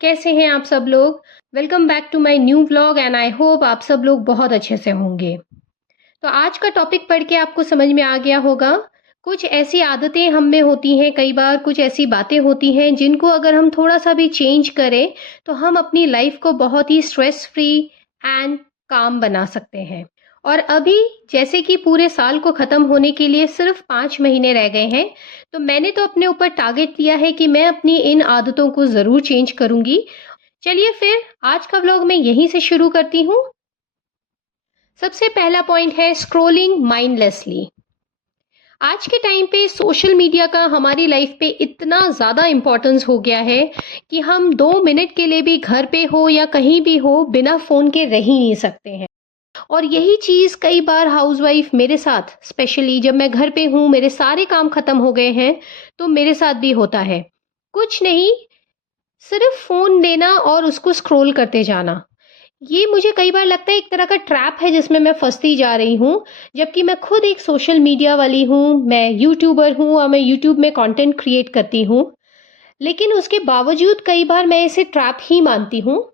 कैसे हैं आप सब लोग? Welcome back to my new vlog and I hope आप सब लोग बहुत अच्छे से होंगे। तो आज का टॉपिक पढ़ के आपको समझ में आ गया होगा, कुछ ऐसी आदतें हम में होती हैं कई बार, कुछ ऐसी बातें होती हैं जिनको अगर हम थोड़ा-सा भी चेंज करें, तो हम अपनी लाइफ को बहुत ही स्ट्रेस फ्री एंड काम बना सकते हैं। और अभी जैसे कि पूरे साल को ख़त्म होने के लिए सिर्फ़ 5 महीने रह गए हैं, तो मैंने तो अपने ऊपर टारगेट लिया है कि मैं अपनी इन आदतों को ज़रूर चेंज करूँगी। चलिए फिर आज का व्लॉग मैं यहीं से शुरू करती हूँ। सबसे पहला पॉइंट है स्क्रॉलिंग माइंडलेसली। आज के टाइम पे सोशल मीडिया का हमारी लाइफ पे इतना ज़्यादा इम्पोर्टेंस हो गया है कि हम 2 मिनट के लिए भी घर पे हो या कहीं भी हो बिना फ़ोन के रह ही नहीं सकते हैं। और यही चीज़ कई बार हाउसवाइफ मेरे साथ, स्पेशली जब मैं घर पे हूँ, मेरे सारे काम ख़त्म हो गए हैं, तो मेरे साथ भी होता है। कुछ नहीं, सिर्फ फ़ोन लेना और उसको स्क्रॉल करते जाना। ये मुझे कई बार लगता है एक तरह का ट्रैप है जिसमें मैं फँसती जा रही हूँ, जबकि मैं खुद एक सोशल मीडिया वाली हूँ, मैं यूट्यूबर हूँ और मैं यूट्यूब में कंटेंट क्रिएट करती हूँ। लेकिन उसके बावजूद कई बार मैं इसे ट्रैप ही मानती हूँ,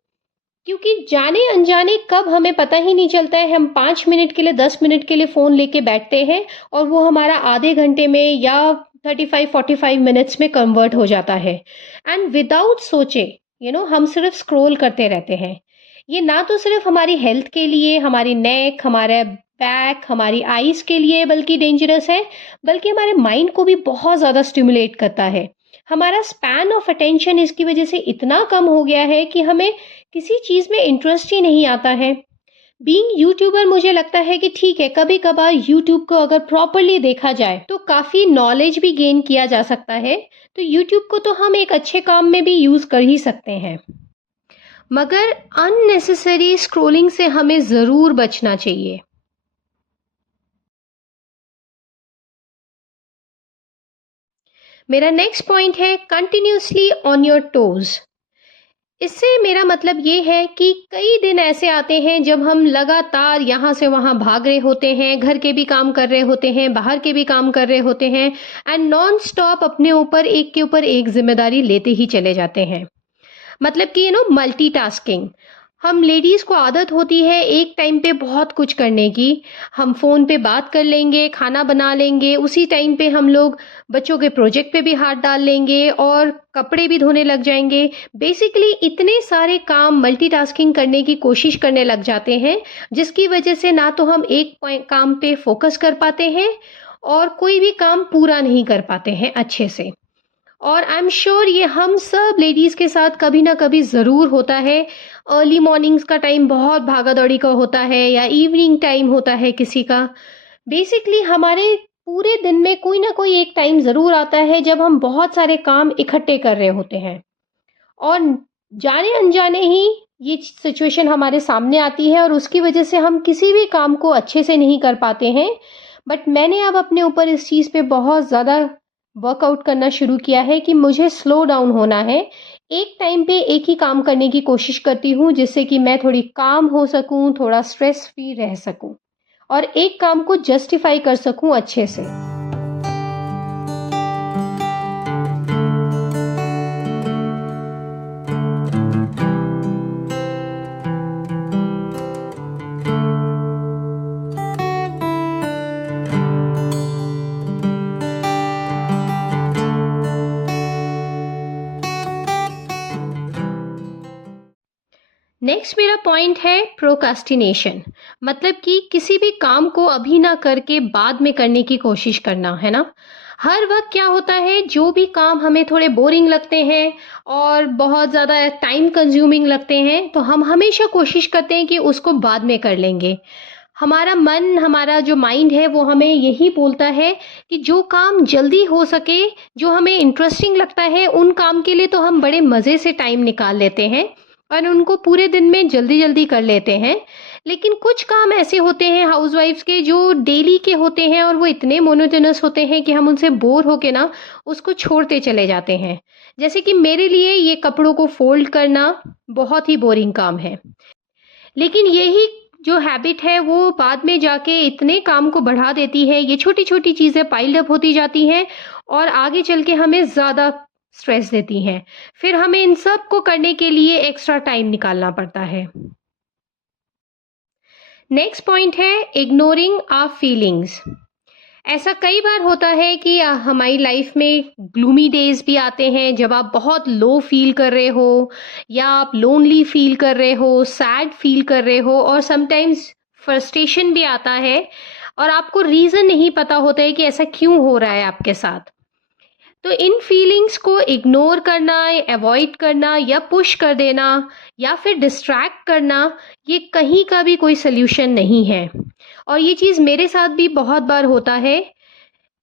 क्योंकि जाने-अनजाने कब हमें पता ही नहीं चलता है, हम 5 मिनट के लिए, 10 मिनट के लिए फ़ोन लेके बैठते हैं और वो हमारा आधे घंटे में या 35-45 मिनट्स में कन्वर्ट हो जाता है। एंड विदाउट सोचे हम सिर्फ स्क्रॉल करते रहते हैं। ये ना तो सिर्फ हमारी हेल्थ के लिए, हमारी नेक, हमारे बैक, हमारी आईज़ के लिए बल्कि डेंजरस है, बल्कि हमारे माइंड को भी बहुत ज़्यादा स्टिमुलेट करता है। हमारा स्पैन ऑफ अटेंशन इसकी वजह से इतना कम हो गया है कि हमें किसी चीज़ में इंटरेस्ट ही नहीं आता है। बीइंग यूट्यूबर मुझे लगता है कि ठीक है, कभी-कभार यूट्यूब को अगर प्रॉपर्ली देखा जाए तो काफ़ी नॉलेज भी गेन किया जा सकता है। तो यूट्यूब को तो हम एक अच्छे काम में भी यूज़ कर ही सकते हैं। मगर अननेसेसरी स्क्रॉलिंग से हमें ज़रूर बचना चाहिए। मेरा नेक्स्ट पॉइंट है कंटिन्यूअसली ऑन योर टोज़। इससे मेरा मतलब ये है कि कई दिन ऐसे आते हैं जब हम लगातार यहाँ से वहाँ भाग रहे होते हैं, घर के भी काम कर रहे होते हैं, बाहर के भी काम कर रहे होते हैं एंड नॉन स्टॉप अपने ऊपर एक के ऊपर एक जिम्मेदारी लेते ही चले जाते हैं। मतलब कि मल्टीटास्किंग। हम लेडीज़ को आदत होती है एक टाइम पे बहुत कुछ करने की। हम फ़ोन पे बात कर लेंगे, खाना बना लेंगे, उसी टाइम पे हम लोग बच्चों के प्रोजेक्ट पे भी हाथ डाल लेंगे और कपड़े भी धोने लग जाएँगे। बेसिकली इतने सारे काम मल्टीटास्किंग करने की कोशिश करने लग जाते हैं, जिसकी वजह से ना तो हम एक काम पे फ़ोकस कर पाते हैं और कोई भी काम पूरा नहीं कर पाते हैं अच्छे से। और आई एम श्योर ये हम सब लेडीज़ के साथ कभी ना कभी ज़रूर होता है। अर्ली मॉर्निंग्स का टाइम बहुत भागा-दौड़ी का होता है या इवनिंग टाइम होता है किसी का। बेसिकली हमारे पूरे दिन में कोई ना कोई एक टाइम ज़रूर आता है जब हम बहुत सारे काम इकट्ठे कर रहे होते हैं और जाने-अनजाने ही ये सिचुएशन हमारे सामने आती है और उसकी वजह से हम किसी भी काम को अच्छे से नहीं कर पाते हैं। बट मैंने अब अपने ऊपर इस चीज़ पे बहुत ज़्यादा वर्कआउट करना शुरू किया है कि मुझे स्लो डाउन होना है। एक टाइम पे एक ही काम करने की कोशिश करती हूँ जिससे कि मैं थोड़ी काम हो सकूँ, थोड़ा स्ट्रेस फ्री रह सकूँ और एक काम को जस्टिफाई कर सकूँ अच्छे से। नेक्स्ट मेरा पॉइंट है प्रोकास्टिनेशन। मतलब कि किसी भी काम को अभी ना करके बाद में करने की कोशिश करना, है ना? हर वक्त क्या होता है, जो भी काम हमें थोड़े बोरिंग लगते हैं और बहुत ज़्यादा टाइम कंज्यूमिंग लगते हैं, तो हम हमेशा कोशिश करते हैं कि उसको बाद में कर लेंगे। हमारा मन, हमारा जो माइंड है वो हमें यही बोलता है कि जो काम जल्दी हो सके, जो हमें इंटरेस्टिंग लगता है, उन काम के लिए तो हम बड़े मज़े से टाइम निकाल लेते हैं और उनको पूरे दिन में जल्दी-जल्दी कर लेते हैं। लेकिन कुछ काम ऐसे होते हैं हाउसवाइफ्स के जो डेली के होते हैं और वो इतने मोनोटोनस होते हैं कि हम उनसे बोर होके ना उसको छोड़ते चले जाते हैं। जैसे कि मेरे लिए ये कपड़ों को फ़ोल्ड करना बहुत ही बोरिंग काम है। लेकिन यही जो हैबिट है वो बाद में जाके इतने काम को बढ़ा देती है, ये छोटी-छोटी चीज़ें पाइल्ड अप होती जाती हैं और आगे चल के हमें ज़्यादा स्ट्रेस देती हैं। फिर हमें इन सब को करने के लिए एक्स्ट्रा टाइम निकालना पड़ता है। नेक्स्ट पॉइंट है इग्नोरिंग आवर फीलिंग्स। ऐसा कई बार होता है कि हमारी लाइफ में ग्लूमी डेज भी आते हैं जब आप बहुत लो फील कर रहे हो या आप लोनली फील कर रहे हो, सैड फील कर रहे हो और समटाइम्स फ्रस्ट्रेशन भी आता है और आपको रीज़न नहीं पता होता है कि ऐसा क्यों हो रहा है आपके साथ। तो इन फीलिंग्स को इग्नोर करना, अवॉइड करना या पुश कर देना या फिर डिस्ट्रैक्ट करना, ये कहीं का भी कोई सल्यूशन नहीं है और ये चीज़ मेरे साथ भी बहुत बार होता है।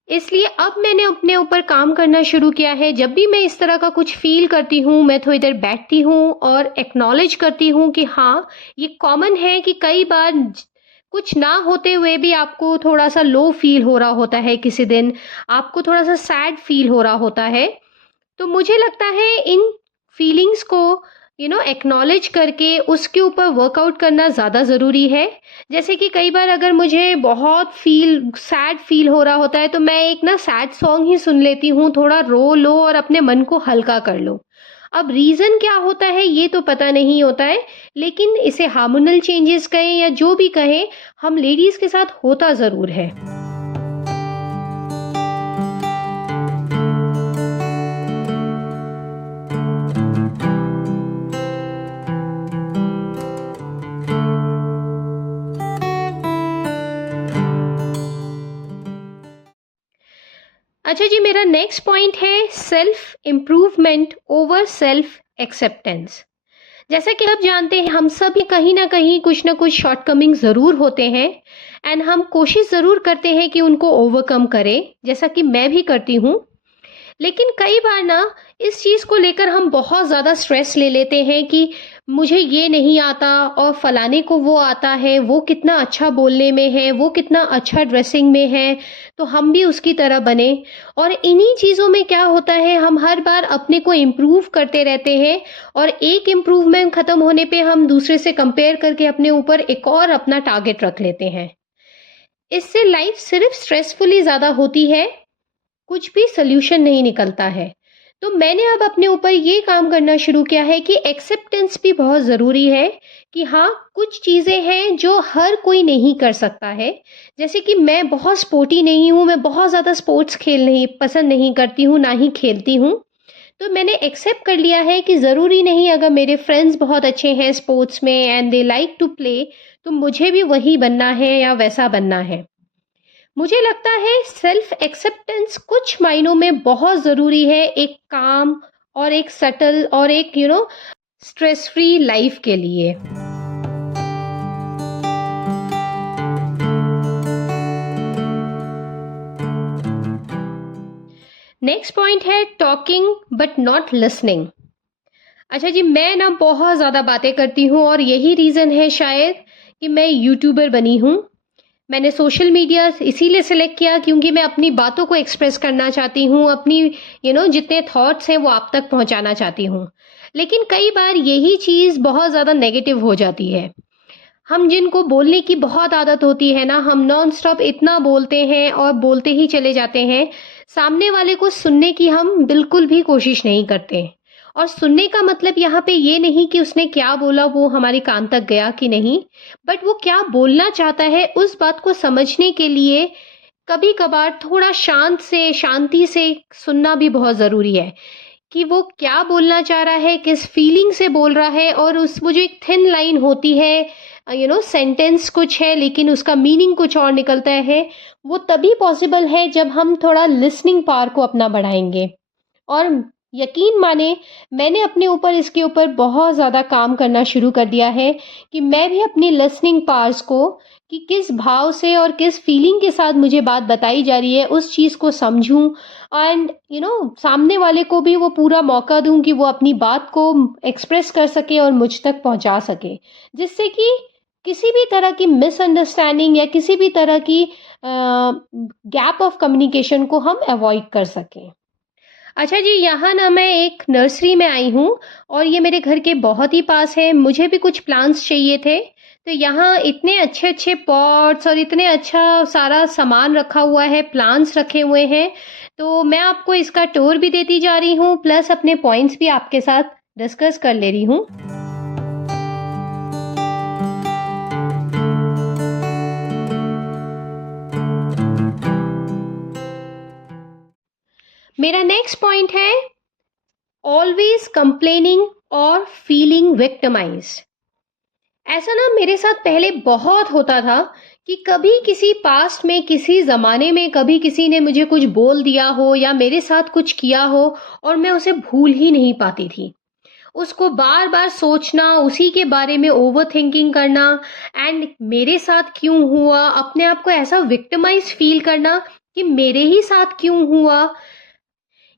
इसलिए अब मैंने अपने ऊपर काम करना शुरू किया है। जब भी मैं इस तरह का कुछ फ़ील करती हूँ, मैं थोड़ी देर बैठती हूँ और एक्नॉलेज करती हूँ कि हाँ, ये कॉमन है कि कई बार कुछ ना होते हुए भी आपको थोड़ा-सा लो फ़ील हो रहा होता है किसी दिन, आपको थोड़ा-सा सैड फ़ील हो रहा होता है। तो मुझे लगता है इन फीलिंग्स को एक्नॉलेज करके उसके ऊपर वर्कआउट करना ज़्यादा ज़रूरी है। जैसे कि कई बार अगर मुझे बहुत सैड फील हो रहा होता है तो मैं एक ना सैड सॉन्ग ही सुन लेती हूँ, थोड़ा रो लो और अपने मन को हल्का कर लो। अब रीज़न क्या होता है ये तो पता नहीं होता है, लेकिन इसे हार्मोनल चेंजेस कहें या जो भी कहें, हम लेडीज़ के साथ होता ज़रूर है। अच्छा जी, मेरा नेक्स्ट पॉइंट है self improvement over self acceptance. जैसा कि आप जानते हैं हम सभी कहीं ना कहीं कुछ ना कुछ शॉर्टकमिंग ज़रूर होते हैं एंड हम कोशिश ज़रूर करते हैं कि उनको ओवरकम करें, जैसा कि मैं भी करती हूँ। लेकिन कई बार ना इस चीज़ को लेकर हम बहुत ज़्यादा स्ट्रेस ले लेते हैं कि मुझे ये नहीं आता और फलाने को वो आता है, वो कितना अच्छा बोलने में है, वो कितना अच्छा ड्रेसिंग में है, तो हम भी उसकी तरह बने। और इन्हीं चीज़ों में क्या होता है, हम हर बार अपने को इम्प्रूव करते रहते हैं और एक इम्प्रूवमेंट ख़त्म होने पे हम दूसरे से कंपेयर करके अपने ऊपर एक और अपना टारगेट रख लेते हैं। इससे लाइफ सिर्फ स्ट्रेसफुली ज़्यादा होती है, कुछ भी सॉल्यूशन नहीं निकलता है। तो मैंने अब अपने ऊपर ये काम करना शुरू किया है कि एक्सेप्टेंस भी बहुत ज़रूरी है कि हाँ, कुछ चीज़ें हैं जो हर कोई नहीं कर सकता है। जैसे कि मैं बहुत स्पोर्टी नहीं हूँ, मैं बहुत ज़्यादा स्पोर्ट्स खेल नहीं पसंद नहीं करती हूँ, ना ही खेलती हूँ। तो मैंने एक्सेप्ट कर लिया है कि ज़रूरी नहीं अगर मेरे फ्रेंड्स बहुत अच्छे हैं स्पोर्ट्स में and they like to play, तो मुझे भी वही बनना है या वैसा बनना है। मुझे लगता है सेल्फ एक्सेप्टेंस कुछ मायनों में बहुत ज़रूरी है एक काम और एक सटल और एक स्ट्रेस फ्री लाइफ के लिए। नेक्स्ट पॉइंट है टॉकिंग बट नॉट लिसनिंग। अच्छा जी, मैं ना बहुत ज़्यादा बातें करती हूँ और यही रीज़न है शायद कि मैं यूट्यूबर बनी हूँ। मैंने सोशल मीडिया इसीलिए सिलेक्ट किया क्योंकि मैं अपनी बातों को एक्सप्रेस करना चाहती हूँ, अपनी जितने थॉट्स हैं वो आप तक पहुँचाना चाहती हूँ। लेकिन कई बार यही चीज़ बहुत ज़्यादा नेगेटिव हो जाती है। हम जिनको बोलने की बहुत आदत होती है ना, हम नॉन स्टॉप इतना बोलते हैं और बोलते ही चले जाते हैं, सामने वाले को सुनने की हम बिल्कुल भी कोशिश नहीं करते। और सुनने का मतलब यहाँ पे ये नहीं कि उसने क्या बोला वो हमारे कान तक गया कि नहीं, बट वो क्या बोलना चाहता है उस बात को समझने के लिए कभी कभार थोड़ा शांति से सुनना भी बहुत ज़रूरी है कि वो क्या बोलना चाह रहा है, किस फीलिंग से बोल रहा है। और उस वो जो एक थिन लाइन होती है, सेंटेंस कुछ है लेकिन उसका मीनिंग कुछ और निकलता है, वो तभी पॉसिबल है जब हम थोड़ा लिसनिंग पावर को अपना बढ़ाएंगे। और यकीन माने मैंने अपने ऊपर इसके ऊपर बहुत ज़्यादा काम करना शुरू कर दिया है कि मैं भी अपनी लिसनिंग पावर्स को कि किस भाव से और किस फीलिंग के साथ मुझे बात बताई जा रही है उस चीज़ को समझूं एंड सामने वाले को भी वो पूरा मौका दूं कि वो अपनी बात को एक्सप्रेस कर सके और मुझ तक पहुंचा सके, जिससे कि किसी भी तरह की मिसअंडरस्टैंडिंग या किसी भी तरह की गैप ऑफ कम्युनिकेशन को हम अवॉइड कर सकें। अच्छा जी, यहाँ ना मैं एक नर्सरी में आई हूँ और ये मेरे घर के बहुत ही पास है। मुझे भी कुछ प्लांट्स चाहिए थे, तो यहाँ इतने अच्छे अच्छे पॉट्स और इतने अच्छा सारा सामान रखा हुआ है, प्लांट्स रखे हुए हैं। तो मैं आपको इसका टूर भी देती जा रही हूँ, प्लस अपने पॉइंट्स भी आपके साथ डिस्कस कर ले रही हूँ। मेरा नेक्स्ट पॉइंट है ऑलवेज कंप्लेनिंग और फीलिंग विक्टिमाइज्ड। ऐसा ना मेरे साथ पहले बहुत होता था कि कभी किसी पास्ट में, किसी ज़माने में कभी किसी ने मुझे कुछ बोल दिया हो या मेरे साथ कुछ किया हो और मैं उसे भूल ही नहीं पाती थी। उसको बार-बार सोचना, उसी के बारे में ओवरथिंकिंग करना एंड मेरे साथ क्यों हुआ, अपने आप को ऐसा विक्टिमाइज़ फ़ील करना कि मेरे ही साथ क्यों हुआ,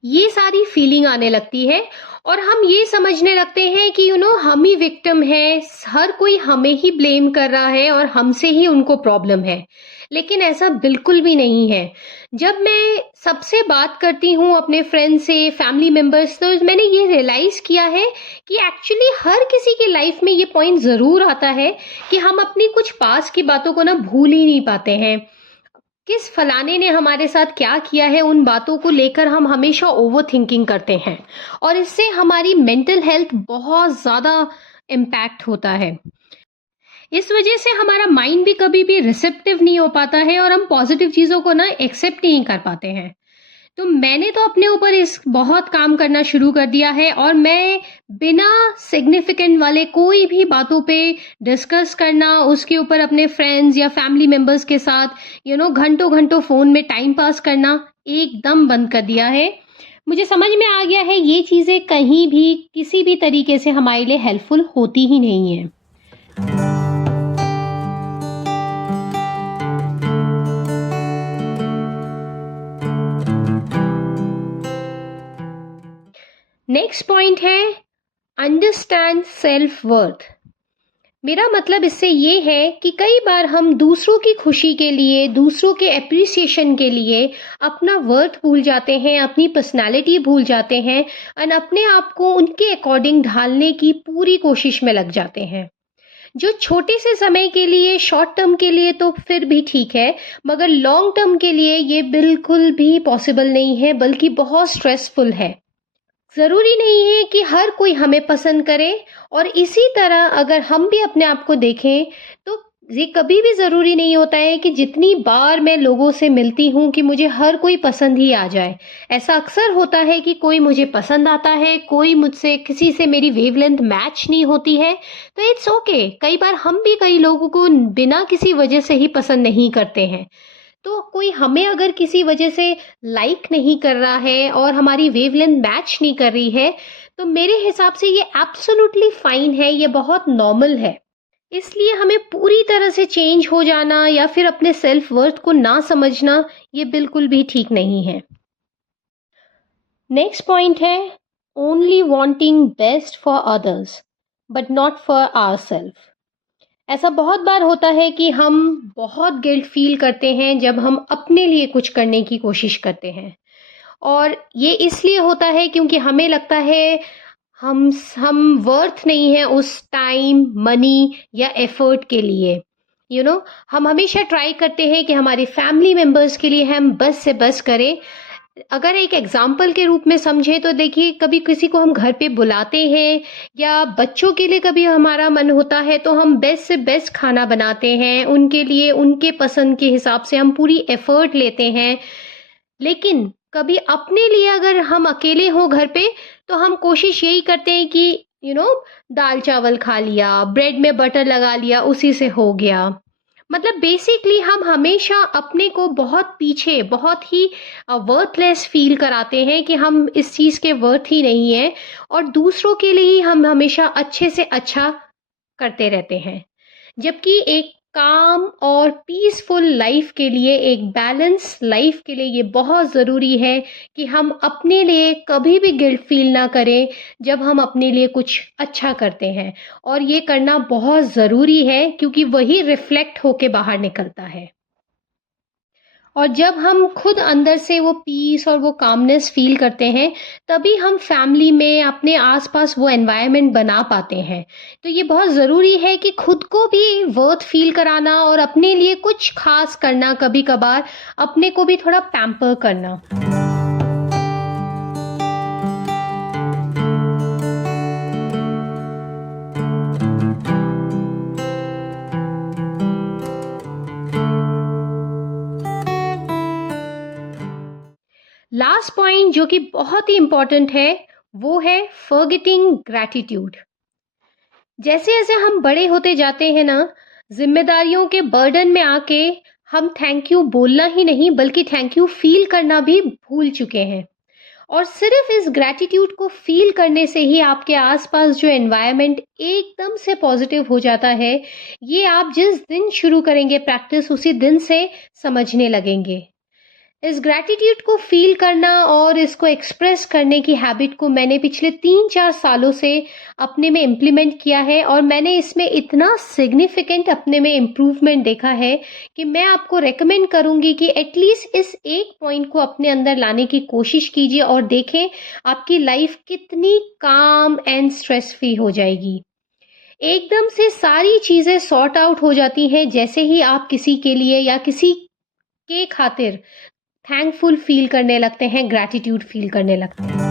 ये सारी फीलिंग आने लगती है और हम ये समझने लगते हैं कि हम ही विक्टिम हैं, हर कोई हमें ही ब्लेम कर रहा है और हमसे ही उनको प्रॉब्लम है। लेकिन ऐसा बिल्कुल भी नहीं है। जब मैं सबसे बात करती हूँ अपने फ्रेंड से, फैमिली मेंबर्स, तो मैंने ये रियलाइज़ किया है कि एक्चुअली हर किसी की लाइफ में ये पॉइंट ज़रूर आता है कि हम अपनी कुछ पास की बातों को ना भूल ही नहीं पाते हैं। किस फलाने ने हमारे साथ क्या किया है, उन बातों को लेकर हम हमेशा ओवरथिंकिंग करते हैं और इससे हमारी मेंटल हेल्थ बहुत ज़्यादा इम्पैक्ट होता है। इस वजह से हमारा माइंड भी कभी भी रिसेप्टिव नहीं हो पाता है और हम पॉजिटिव चीज़ों को ना एक्सेप्ट नहीं कर पाते हैं। तो मैंने तो अपने ऊपर इस बहुत काम करना शुरू कर दिया है और मैं बिना सिग्निफिकेंट वाले कोई भी बातों पे डिस्कस करना, उसके ऊपर अपने फ्रेंड्स या फैमिली मेंबर्स के साथ घंटों घंटों फ़ोन में टाइम पास करना एकदम बंद कर दिया है। मुझे समझ में आ गया है ये चीज़ें कहीं भी किसी भी तरीके से हमारे लिए हेल्पफुल होती ही नहीं है। नेक्स्ट पॉइंट है अंडरस्टैंड सेल्फ वर्थ। मेरा मतलब इससे ये है कि कई बार हम दूसरों की खुशी के लिए, दूसरों के एप्रिसिएशन के लिए अपना वर्थ भूल जाते हैं, अपनी पर्सनालिटी भूल जाते हैं और अपने आप को उनके अकॉर्डिंग ढालने की पूरी कोशिश में लग जाते हैं। जो छोटे से समय के लिए, शॉर्ट टर्म के लिए तो फिर भी ठीक है, मगर लॉन्ग टर्म के लिए ये बिल्कुल भी पॉसिबल नहीं है, बल्कि बहुत स्ट्रेसफुल है। ज़रूरी नहीं है कि हर कोई हमें पसंद करे और इसी तरह अगर हम भी अपने आप को देखें तो ये कभी भी ज़रूरी नहीं होता है कि जितनी बार मैं लोगों से मिलती हूँ कि मुझे हर कोई पसंद ही आ जाए। ऐसा अक्सर होता है कि कोई मुझे पसंद आता है, कोई मुझसे, किसी से मेरी वेवलेंथ मैच नहीं होती है, तो इट्स ओके। कई बार हम भी कई लोगों को बिना किसी वजह से ही पसंद नहीं करते हैं। तो कोई हमें अगर किसी वजह से लाइक नहीं कर रहा है और हमारी वेवलेंथ मैच नहीं कर रही है, तो मेरे हिसाब से ये एब्सोल्युटली फाइन है, ये बहुत नॉर्मल है। इसलिए हमें पूरी तरह से चेंज हो जाना या फिर अपने सेल्फ वर्थ को ना समझना, ये बिल्कुल भी ठीक नहीं है। नेक्स्ट पॉइंट है only wanting best for others but not for ourself. ऐसा बहुत बार होता है कि हम बहुत गिल्ट फील करते हैं जब हम अपने लिए कुछ करने की कोशिश करते हैं और ये इसलिए होता है क्योंकि हमें लगता है हम वर्थ नहीं है उस टाइम, मनी या एफर्ट के लिए। हम हमेशा ट्राई करते हैं कि हमारे फैमिली मेंबर्स के लिए हम बस से बस करें। अगर एक एग्जाम्पल के रूप में समझें तो देखिए, कभी किसी को हम घर पे बुलाते हैं या बच्चों के लिए कभी हमारा मन होता है तो हम बेस्ट से बेस्ट खाना बनाते हैं उनके लिए, उनके पसंद के हिसाब से हम पूरी एफर्ट लेते हैं। लेकिन कभी अपने लिए अगर हम अकेले हों घर पे तो हम कोशिश यही करते हैं कि दाल चावल खा लिया, ब्रेड में बटर लगा लिया, उसी से हो गया। मतलब बेसिकली हम हमेशा अपने को बहुत पीछे, बहुत ही वर्थलेस फील कराते हैं कि हम इस चीज़ के वर्थ ही नहीं है और दूसरों के लिए ही हम हमेशा अच्छे से अच्छा करते रहते हैं। जबकि एक काम और पीसफुल लाइफ के लिए, एक बैलेंस लाइफ के लिए ये बहुत ज़रूरी है कि हम अपने लिए कभी भी गिल्ट फील ना करें जब हम अपने लिए कुछ अच्छा करते हैं, और ये करना बहुत ज़रूरी है क्योंकि वही रिफ्लेक्ट होके बाहर निकलता है। और जब हम खुद अंदर से वो पीस और वो कामनेस फील करते हैं, तभी हम फैमिली में, अपने आसपास वो एनवायरनमेंट बना पाते हैं। तो ये बहुत ज़रूरी है कि खुद को भी वर्थ फील कराना और अपने लिए कुछ खास करना, कभी कभार अपने को भी थोड़ा पैम्पर करना। लास्ट पॉइंट जो कि बहुत ही इम्पोर्टेंट है वो है फॉरगेटिंग ग्रैटिट्यूड। जैसे जैसे हम बड़े होते जाते हैं ना, जिम्मेदारियों के बर्डन में आके हम थैंक यू बोलना ही नहीं बल्कि थैंक यू फील करना भी भूल चुके हैं। और सिर्फ इस ग्रैटिट्यूड को फील करने से ही आपके आसपास जो एनवायरनमेंट एकदम से पॉजिटिव हो जाता है। ये आप जिस दिन शुरू करेंगे प्रैक्टिस उसी दिन से समझने लगेंगे। इस ग्रैटिट्यूड को फील करना और इसको एक्सप्रेस करने की हैबिट को मैंने पिछले 3-4 सालों से अपने में इम्प्लीमेंट किया है और मैंने इसमें इतना सिग्निफिकेंट अपने में इम्प्रूवमेंट देखा है कि मैं आपको रेकमेंड करूंगी कि एटलीस्ट इस एक पॉइंट को अपने अंदर लाने की कोशिश कीजिए और देखें आपकी लाइफ कितनी काम एंड स्ट्रेस फ्री हो जाएगी। एकदम से सारी चीज़ें सॉर्ट आउट हो जाती हैं जैसे ही आप किसी के लिए या किसी के खातिर थैंकफुल फील करने लगते हैं, ग्रैटिट्यूड फील करने लगते हैं।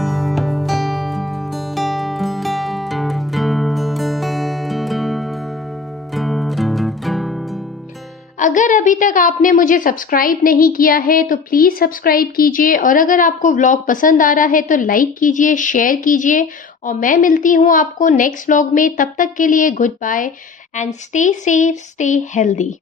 अगर अभी तक आपने मुझे सब्सक्राइब नहीं किया है तो प्लीज़ सब्सक्राइब कीजिए और अगर आपको व्लॉग पसंद आ रहा है तो लाइक कीजिए, शेयर कीजिए और मैं मिलती हूँ आपको नेक्स्ट व्लॉग में। तब तक के लिए goodbye and stay safe, stay healthy.